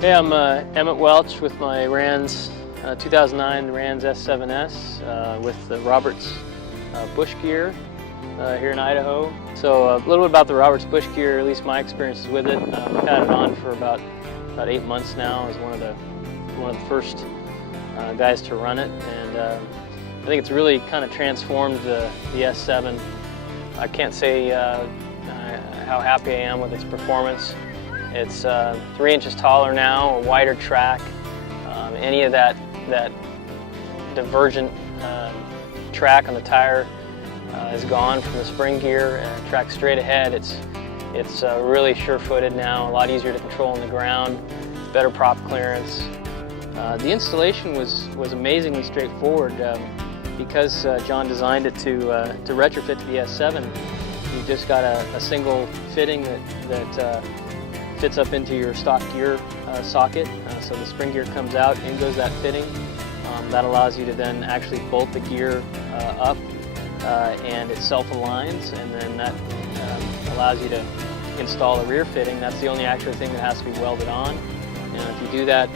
Hey, I'm Emmett Welch with my Rans 2009 Rans S7S with the Roberts bush gear here in Idaho. So a little bit about the Roberts bush gear, at least my experiences with it. I've had it on for about 8 months now. I was one of the first guys to run it, and I think it's really kind of transformed the S7. I can't say how happy I am with its performance. It's 3 inches taller now, a wider track. Any of that divergent track on the tire is gone from the spring gear. Track straight ahead. It's really sure-footed now, a lot easier to control on the ground, better prop clearance. The installation was amazingly straightforward. Because John designed it to retrofit to the S7, you just got a single fitting that fits up into your stock gear socket. So the spring gear comes out, in goes that fitting. That allows you to then actually bolt the gear up and it self-aligns, and then that allows you to install a rear fitting. That's the only actual thing that has to be welded on. And if you do that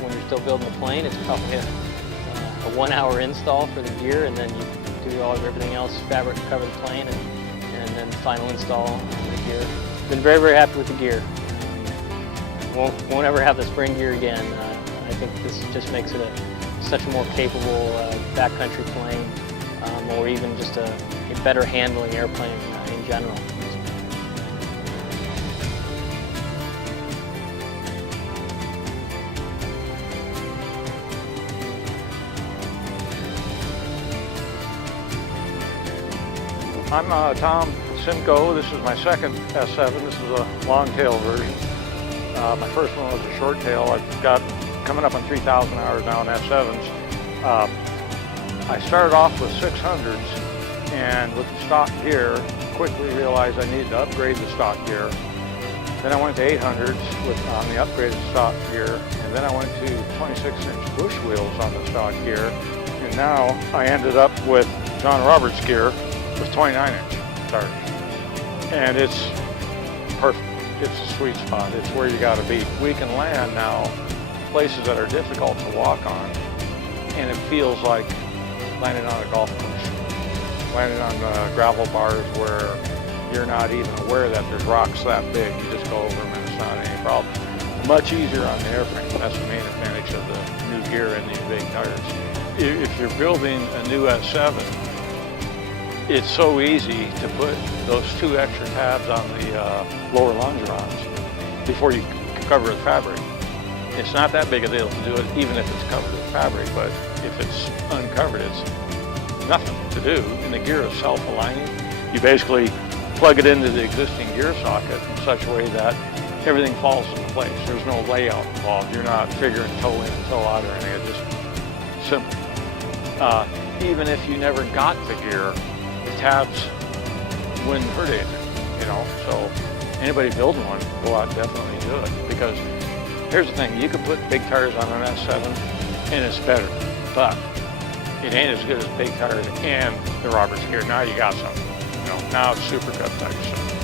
when you're still building the plane, it's probably a 1-hour install for the gear, and then you do everything else, fabric cover the plane, and then final install on the gear. Been very, very happy with the gear. Won't ever have the spring gear again. I think this just makes it such a more capable backcountry plane, or even just a better handling airplane in general. I'm Tom Simcoe. This is my second S7. This is a long tail version. My first one was a short tail. I've got coming up on 3,000 hours now in S7s. I started off with 600s, and with the stock gear, quickly realized I needed to upgrade the stock gear. Then I went to 800s on the upgraded stock gear, and then I went to 26-inch bush wheels on the stock gear, and now I ended up with John Roberts gear with 29-inch tires. And it's perfect. It's a sweet spot. It's where you got to be. We can land now places that are difficult to walk on, and it feels like landing on a golf course. Landing on gravel bars where you're not even aware that there's rocks that big. You just go over them and it's not any problem. Much easier on the airframe. That's the main advantage of the new gear and these big tires. If you're building a new S7, it's so easy to put those 2 extra tabs on the lower longerons before you cover the fabric. It's not that big a deal to do it, even if it's covered with fabric, but if it's uncovered, it's nothing to do, and the gear is self-aligning. You basically plug it into the existing gear socket in such a way that everything falls into place. There's no layout involved. You're not figuring toe in and toe out or anything. It's just simple. Even if you never got the gear, the tabs wouldn't hurt anything, you know. So anybody building one, go out and definitely do it. Because here's the thing, you can put big tires on an S7 and it's better, but it ain't as good as big tires and the Roberts gear. Now you got something, you know. Now it's super cut tires.